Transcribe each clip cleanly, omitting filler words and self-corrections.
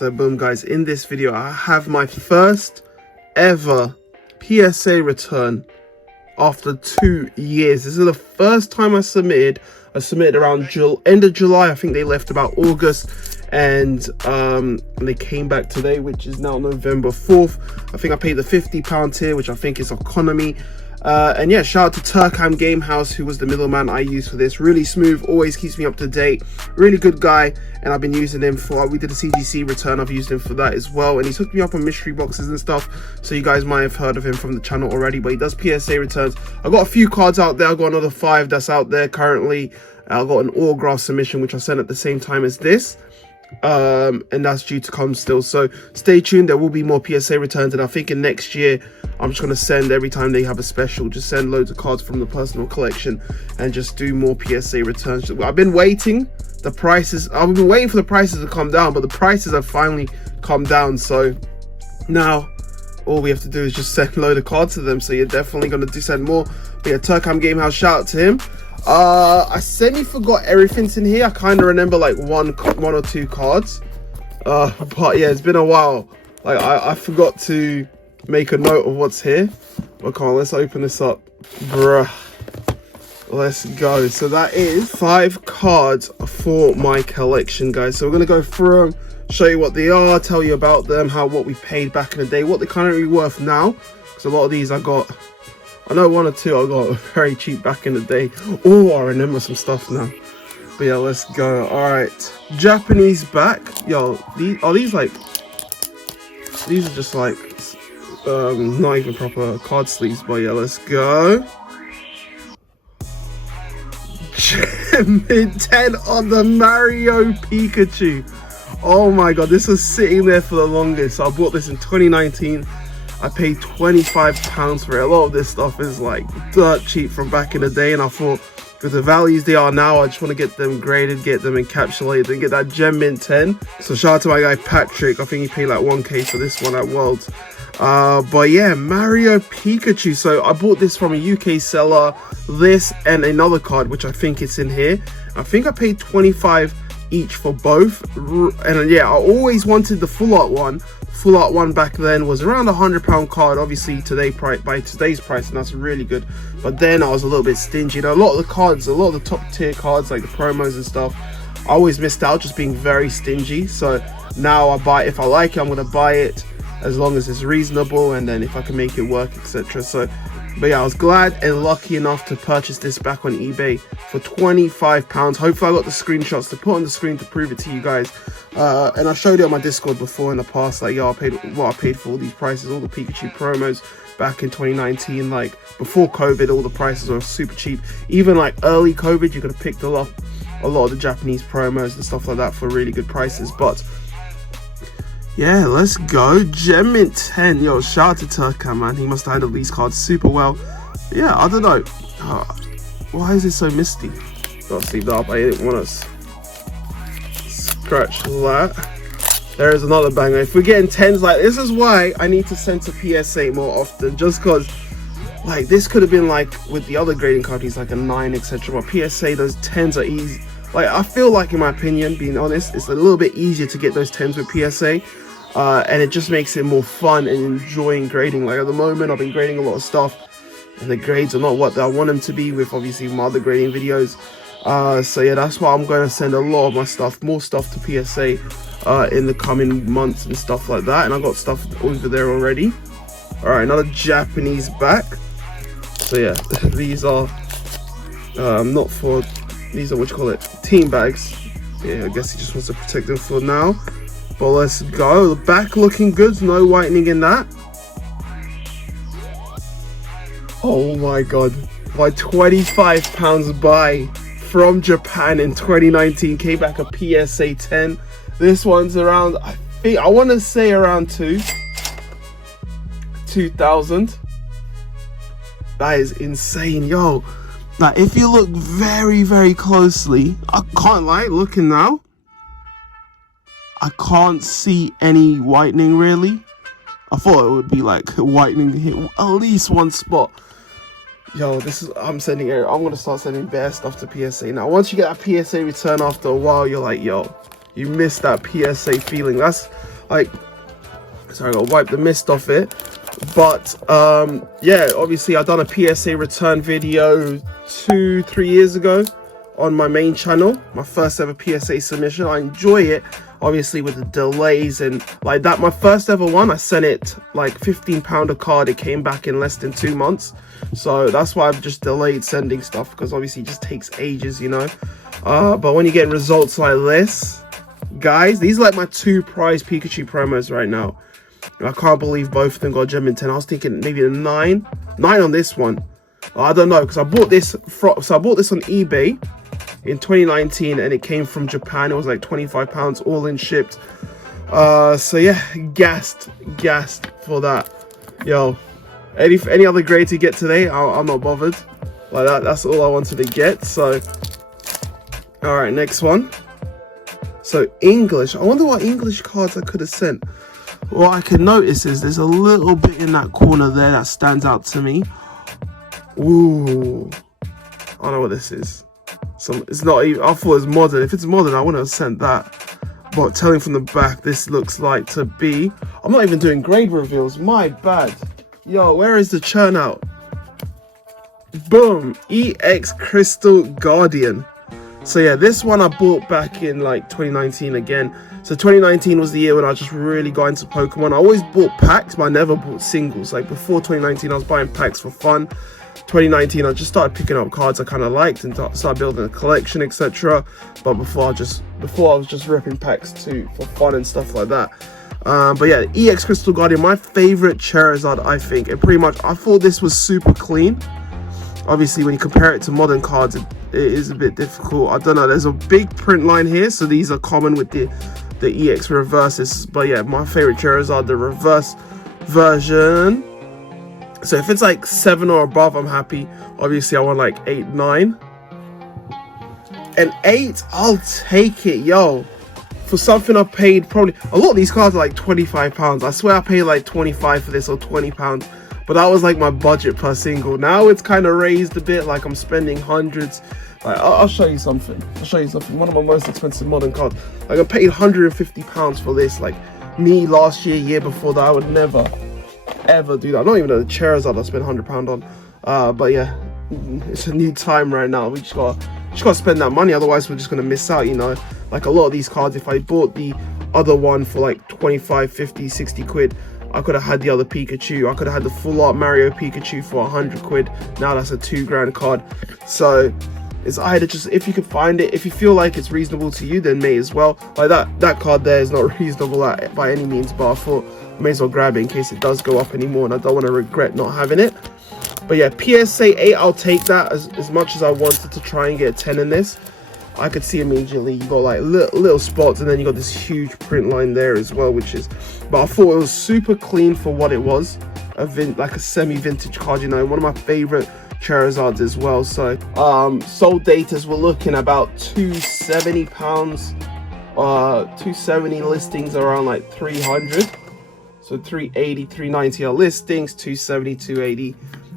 So boom guys, in this video I have my first ever PSA return after 2 years. This is the first time I submitted. I submitted around end of July. I think they left about August, and they came back today, which is now November 4th. I think I paid the £50 tier, which I think is economy. And yeah, shout out to Turkham Gamehouse, who was the middleman I used for this. Really smooth, always keeps me up to date, really good guy, and I've been using him for, we did a CGC return, I've used him for that as well, and he's hooked me up on mystery boxes and stuff, so you guys might have heard of him from the channel already, but he does PSA returns. I've got a few cards out there. I've got another 5 that's out there currently. I've got an autograph submission which I sent at the same time as this, and that's due to come still, so stay tuned. There will be more PSA returns, and I think in next year I'm just going to send, every time they have a special, just send loads of cards from the personal collection and just do more PSA returns. I've been waiting for the prices to come down, but the prices have finally come down, so now all we have to do is just send a load of cards to them. So you're definitely going to send more. But yeah, Turkham Gamehouse, shout out to him. I semi forgot everything's in here. I kind of remember like one or two cards, but yeah, it's been a while. Like I forgot to make a note of what's here. But come on, let's open this up, bruh. Let's go. So that is 5 cards for my collection, guys. So we're gonna go through them, show you what they are, tell you about them, what we paid back in the day, what they're currently worth now, because a lot of these I know 1 or 2 I got very cheap back in the day. Oh, I remember some stuff now. But yeah, let's go. All right, Japanese back. Yo, these are just like not even proper card sleeves. But yeah, let's go. Mid 10 on the Mario Pikachu. Oh my god, this was sitting there for the longest. So I bought this in 2019. I paid £25 for it. A lot of this stuff is like dirt cheap from back in the day, and I thought with the values they are now, I just want to get them graded, get them encapsulated, and get that gem mint 10. So shout out to my guy Patrick. I think he paid like 1k for this one at Worlds. But yeah, Mario Pikachu. So I bought this from a UK seller, this and another card, which I think it's in here. I think I paid 25 each for both, and yeah, I always wanted the full art one. Full art one back then was around £100 card, obviously today by today's price, and that's really good. But then I was a little bit stingy. You know, a lot of the cards, a lot of the top tier cards like the promos and stuff, I always missed out just being very stingy. So now I buy it. If I like it, I'm gonna buy it as long as it's reasonable, and then if I can make it work, etc. So but yeah, I was glad and lucky enough to purchase this back on eBay for £25. Hopefully I got the screenshots to put on the screen to prove it to you guys. And I showed it on my Discord before in the past, like, yo, I paid what I paid for all these prices, all the Pikachu promos back in 2019. Like before COVID, all the prices were super cheap. Even like early COVID, you could have picked up a lot of the Japanese promos and stuff like that for really good prices. But yeah, let's go. Gem Mint 10. Yo, shout out to Turkham, man. He must have handled these cards super well. But yeah, I don't know. Why is it so misty? Gotta sleep that up. I didn't want to scratch that. There is another banger. If we're getting 10s, like, this is why I need to send to PSA more often. Just because, like, this could have been like with the other grading companies, like a 9, etc. But PSA, those 10s are easy. Like, I feel like, in my opinion, being honest, it's a little bit easier to get those 10s with PSA. And it just makes it more fun and enjoying grading. Like at the moment, I've been grading a lot of stuff, and the grades are not what I want them to be with obviously my other grading videos. So yeah, that's why I'm going to send a lot of my stuff, more stuff to PSA in the coming months and stuff like that. And I got stuff over there already. All right, another Japanese back. So yeah, these are not for, these are what you call it, team bags. Yeah, I guess he just wants to protect them for now. But let's go. The back looking good, no whitening in that. Oh my god, my £25 buy from Japan in 2019 came back a PSA 10. This one's around, I want to say around 2,000. That is insane, yo. Now if you look very, very closely, I can't lie, looking now, I can't see any whitening really. I thought it would be like whitening hit at least one spot. Yo, this is, I'm gonna start sending bare stuff to PSA. Now once you get that PSA return after a while, you're like, yo, you miss that PSA feeling. That's like, sorry, I gotta wipe the mist off it. But yeah, obviously I've done a PSA return video 2-3 years ago on my main channel, my first ever PSA submission. I enjoy it, obviously, with the delays and like that. My first ever one, I sent it like £15 a card. It came back in less than 2 months, so that's why I've just delayed sending stuff, because obviously it just takes ages, you know. But when you get results like this, guys, these are like my 2 prize Pikachu promos right now. I can't believe both of them got a gem in 10. I was thinking maybe a 9 on this one. I don't know, because I bought this so I bought this on eBay in 2019, and it came from Japan. It was like £25 all in shipped. So yeah, gassed for that. Yo, any other grade to get today, I'm not bothered. Like that's all I wanted to get. So all right, next one. So English. I wonder what English cards I could have sent. What I can notice is there's a little bit in that corner there that stands out to me. Ooh, I don't know what this is. So it's not even, I thought it was modern. If it's modern, I wouldn't have sent that. But telling from the back, this looks like to be, I'm not even doing grade reveals, my bad. Yo, where is the churn out? Boom, EX Crystal Guardian. So yeah, this one I bought back in like 2019 again. So 2019 was the year when I just really got into Pokemon. I always bought packs, but I never bought singles. Like before 2019, I was buying packs for fun. 2019, I just started picking up cards I kind of liked and started building a collection, etc. But before I was just ripping packs too for fun and stuff like that. But yeah, EX Crystal Guardian, my favorite Charizard, I think. And pretty much, I thought this was super clean. Obviously, when you compare it to modern cards, it is a bit difficult. I don't know. There's a big print line here, so these are common with the EX reverses. But yeah, my favorite Charizard, the reverse version. So if it's like 7 or above, I'm happy. Obviously, I want like 8, 9. And 8, I'll take it, yo. For something I paid probably, a lot of these cards are like £25. I swear I paid like 25 for this, or £20. But that was like my budget per single. Now it's kind of raised a bit, like I'm spending hundreds. Like, I'll show you something. One of my most expensive modern cards. Like I paid £150 for this. Like me last year before that, I would never ever do that. Not even a Charizard I spent £100 on. But yeah, it's a new time right now. We just gotta spend that money, otherwise we're just gonna miss out, you know. Like a lot of these cards, if I bought the other one for like 25, 50, 60 quid, I could have had the other Pikachu. I could have had the full art Mario Pikachu for 100 quid. Now that's a £2 grand card. So it's either just, if you can find it, if you feel like it's reasonable to you, then may as well. Like that card there is not reasonable by any means, but I thought I may as well grab it in case it does go up anymore, and I don't want to regret not having it. But yeah, PSA 8, I'll take that. As much as I wanted to try and get a 10 in this, I could see immediately you got like little spots, and then you got this huge print line there as well, which is, but I thought it was super clean for what it was, like a semi-vintage card, you know, one of my favorite Charizards as well. So sold datas, we're looking about £270, 270 listings around like 300, so 380, 390 are listings, 270, 280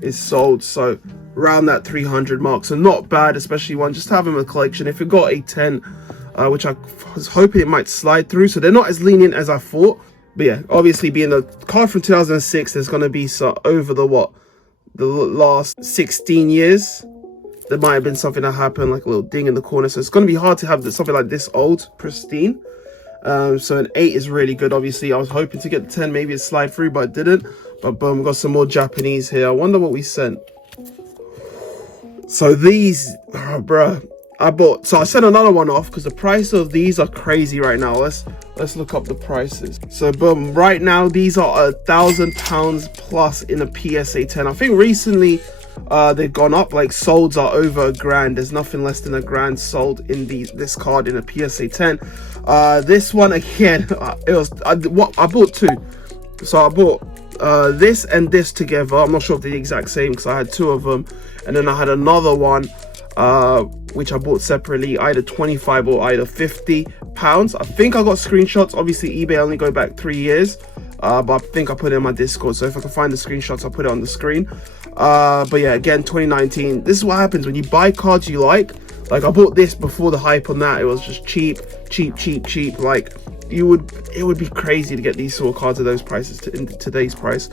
is sold, so around that 300 mark. So not bad, especially one just having a collection. If it got a 10, which I was hoping it might slide through, so they're not as lenient as I thought. But yeah, obviously being a card from 2006, there's going to be over the last 16 years, there might have been something that happened, like a little ding in the corner. So it's going to be hard to have something like this old, pristine. So an 8 is really good. Obviously, I was hoping to get the 10, maybe it slide through, but it didn't. But boom, got some more Japanese here. I wonder what we sent. So these, bruh, I sent another one off because the price of these are crazy right now. Let's look up the prices. So boom, right now these are £1,000 plus in a PSA 10. I think recently they've gone up, like solds are over £1,000. There's nothing less than £1,000 sold in this card in a PSA 10. This one again, I bought 2. So I bought this and this together. I'm not sure if they're the exact same because I had 2 of them, and then I had another one which I bought separately, either 25 or either £50. I think I got screenshots. Obviously eBay only go back 3 years, but I think I put it in my Discord, so if I can find the screenshots, I'll put it on the screen. But yeah, again, 2019, this is what happens when you buy cards you like I bought this before the hype on that. It was just cheap, like it would be crazy to get these sort of cards at those prices in today's price.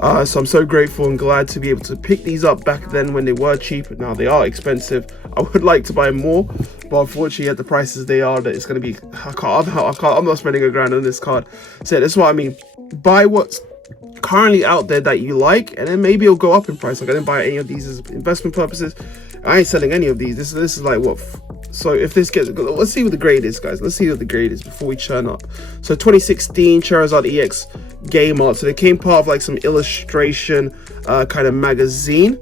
So I'm so grateful and glad to be able to pick these up back then when they were cheap. Now they are expensive. I would like to buy more, but unfortunately at the prices they are, that it's going to be, I'm not spending $1,000 on this card. So that's what I mean. Buy what's currently out there that you like, and then maybe it'll go up in price. Like, I didn't buy any of these as investment purposes. I ain't selling any of these. This is like what. So if this gets, let's see what the grade is, guys. Let's see what the grade is before we churn up. So 2016 Charizard EX game art. So they came part of like some illustration kind of magazine.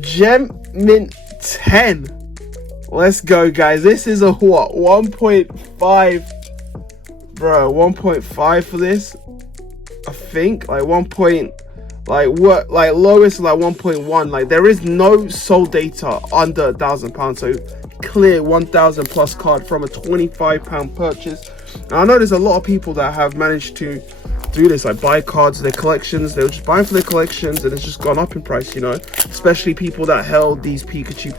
Gem Mint 10. Let's go, guys. This is a what? 1.5, bro. 1.5 for this. I think like 1. Like what? Like lowest like 1.1. Like there is no sold data under £1,000. So clear 1,000 plus card from a £25 purchase. And I know there's a lot of people that have managed to do this, like buy cards in their collections. They were just buying for their collections, and it's just gone up in price, you know, especially people that held these Pikachu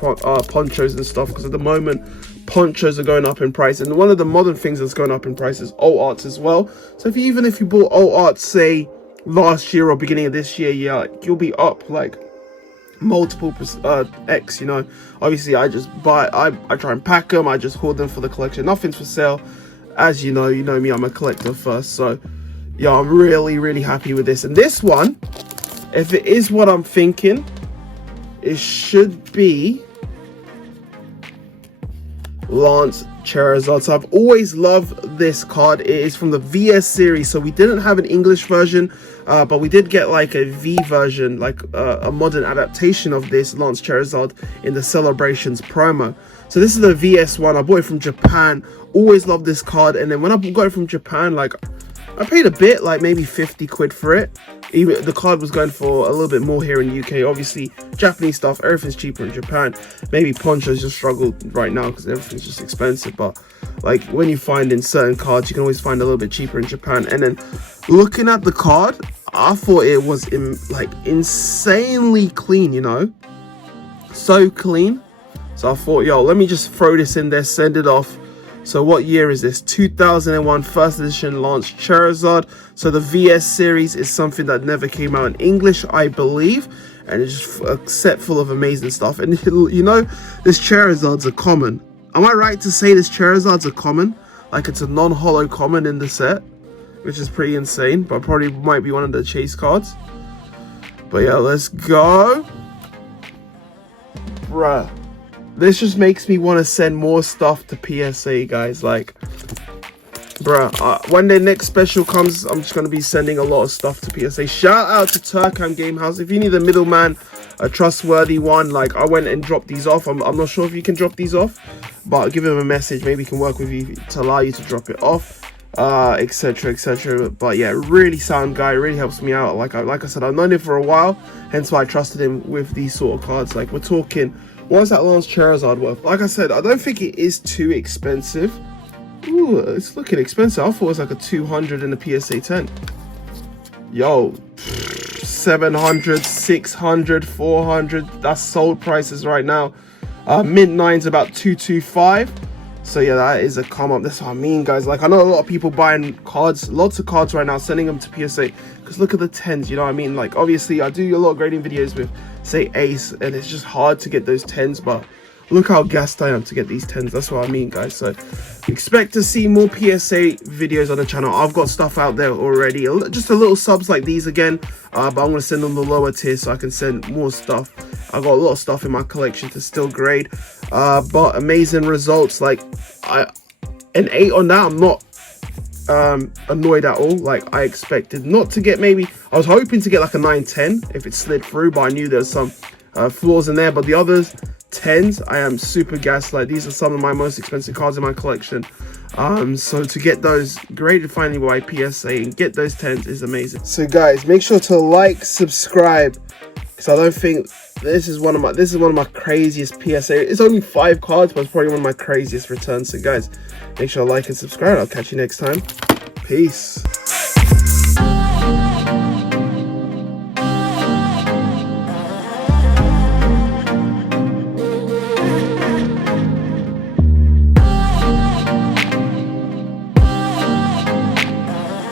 ponchos and stuff, because at the moment ponchos are going up in price. And one of the modern things that's going up in price is alt arts as well. So even if you bought alt arts say last year or beginning of this year, yeah, you'll be up like multiple X, you know. Obviously I just buy, I try and pack them, I just hoard them for the collection. Nothing's for sale, as you know me, I'm a collector first. So yeah, I'm really happy with this. And this one, if it is what I'm thinking, it should be Lance Charizard. So I've always loved this card. It is from the VS series, so we didn't have an English version, but we did get like a V version, like a modern adaptation of this Lance Charizard in the Celebrations promo. So this is the VS one. I bought it from Japan. Always loved this card. And then when I got it from Japan, like I paid a bit, like maybe 50 quid for it. Even the card was going for a little bit more here in the UK. Obviously, Japanese stuff, everything's cheaper in Japan. Maybe ponchos just struggle right now because everything's just expensive. But like when you find in certain cards, you can always find a little bit cheaper in Japan. And then looking at the card, I thought it was like insanely clean, you know, so clean. So I thought, yo, let me just throw this in there, send it off. So what year is this? 2001 first edition Lance Charizard. So the VS series is something that never came out in English, I believe, and it's just a set full of amazing stuff. And you know, this Charizard's a common. Am I right to say this Charizard's a common? Like it's a non-holo common in the set, which is pretty insane, but probably might be one of the chase cards. But yeah, let's go. Bruh. This just makes me want to send more stuff to PSA, guys. Like, bruh, when the next special comes, I'm just going to be sending a lot of stuff to PSA. Shout out to Turkham Game House. If you need a middleman, a trustworthy one, like I went and dropped these off. I'm not sure if you can drop these off, but give him a message. Maybe he can work with you to allow you to drop it off, etc. But yeah, really sound guy, really helps me out. Like I said, I've known him for a while, hence why I trusted him with these sort of cards. Like we're talking, what's that Lance Charizard worth? Like I said, I don't think it is too expensive. Ooh, it's looking expensive. I thought it was like a 200 in the PSA 10. Yo, 700, 600, 400. That's sold prices right now. Mint 9's about 225. So yeah, that is a come up. That's what I mean, guys. Like I know a lot of people buying cards, lots of cards right now, sending them to PSA. Because look at the 10s, you know what I mean? Like obviously I do a lot of grading videos with, say, Ace, and it's just hard to get those 10s, but look how gassed I am to get these 10s. That's what I mean, guys. So expect to see more PSA videos on the channel. I've got stuff out there already, just a little subs like these again, but I'm going to send them the lower tier so I can send more stuff. I've got a lot of stuff in my collection to still grade, but amazing results. Like an 8 on that, I'm not annoyed at all. Like I expected not to get, maybe I was hoping to get like a 9-10 if it slid through, but I knew there's some flaws in there. But the others 10s, I am super gassed. Like these are some of my most expensive cards in my collection, so to get those graded finally by PSA and get those 10s is amazing. So guys, make sure to like, subscribe, because I don't think this is one of my craziest PSA. It's only 5 cards, but it's probably one of my craziest returns. So guys, make sure to like and subscribe. I'll catch you next time. Peace.